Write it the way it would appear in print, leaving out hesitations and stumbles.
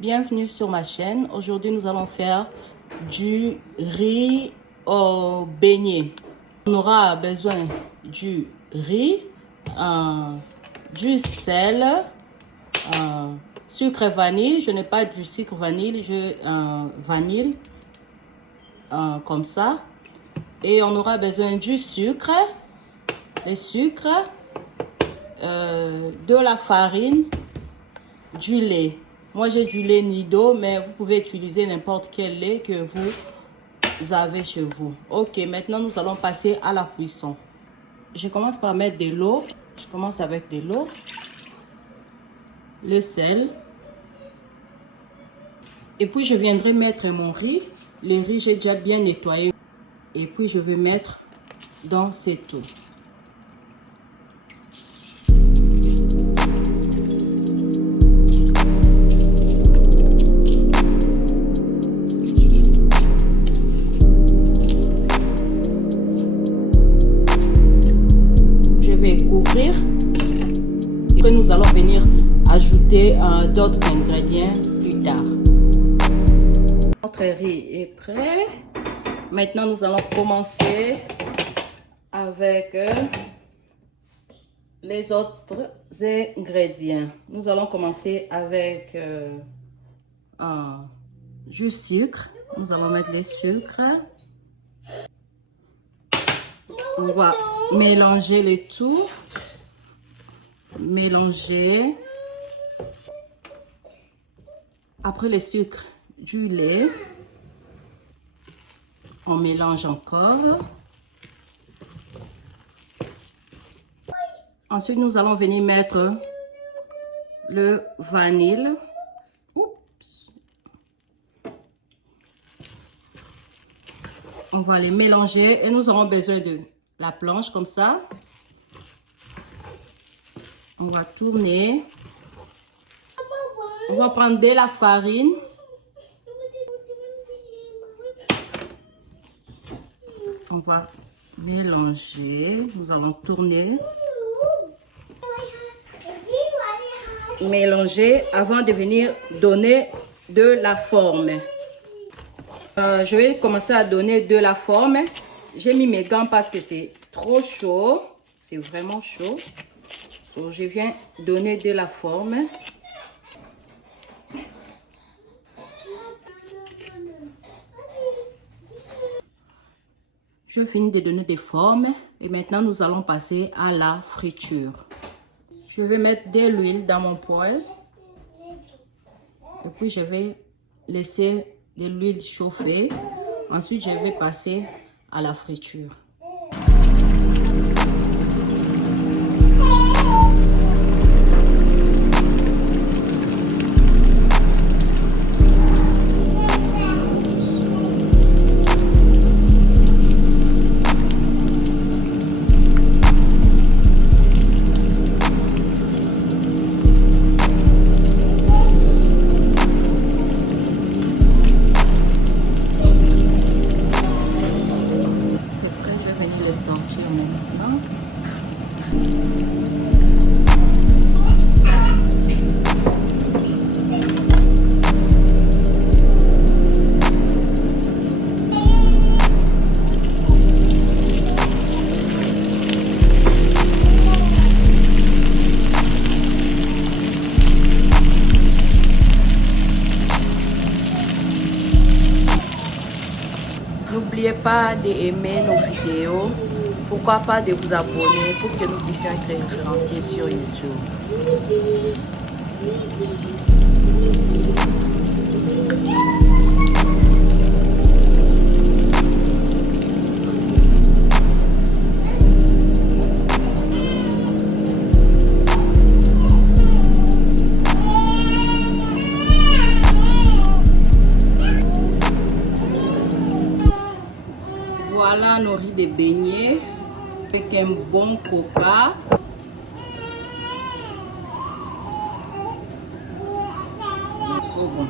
Bienvenue sur ma chaîne. Aujourd'hui, nous allons faire du riz au beignet. On aura besoin du riz, du sel, sucre et vanille. Je n'ai pas du sucre vanille, je vanille comme ça. Et on aura besoin du sucre, le sucre, de la farine, du lait. Moi, j'ai du lait Nido, mais vous pouvez utiliser n'importe quel lait que vous avez chez vous. Ok, maintenant, nous allons passer à la cuisson. Je commence par mettre de l'eau. Je commence avec de l'eau, le sel. Et puis, je viendrai mettre mon riz. Le riz, j'ai déjà bien nettoyé. Et puis, je vais mettre dans cette eau. Couvrir et que nous allons venir ajouter d'autres ingrédients plus tard. Notre riz est prêt. Maintenant, nous allons commencer avec les autres ingrédients. Nous allons commencer avec du sucre. Nous allons mettre le sucre. On va mélanger le tout. Mélanger. Après le sucre, du lait. On mélange encore. Ensuite, nous allons venir mettre le vanille. Oups. On va les mélanger et nous aurons besoin de la planche comme ça. On va tourner. On va prendre de la farine. On va mélanger. Nous allons tourner. Mélanger avant de venir donner de la forme. Je vais commencer à donner de la forme. J'ai mis mes gants parce que c'est trop chaud. C'est vraiment chaud. Donc, je viens donner de la forme. Je finis de donner des formes. Et maintenant, nous allons passer à la friture. Je vais mettre de l'huile dans mon poêle. Et puis, je vais laisser de l'huile chauffer. Ensuite, je vais passer à la friture. N'oubliez pas d'aimer nos vidéos. Pourquoi pas de vous abonner pour que nous puissions être référencés sur YouTube. Voilà nos riz de beignets avec un bon coca. Trop bon.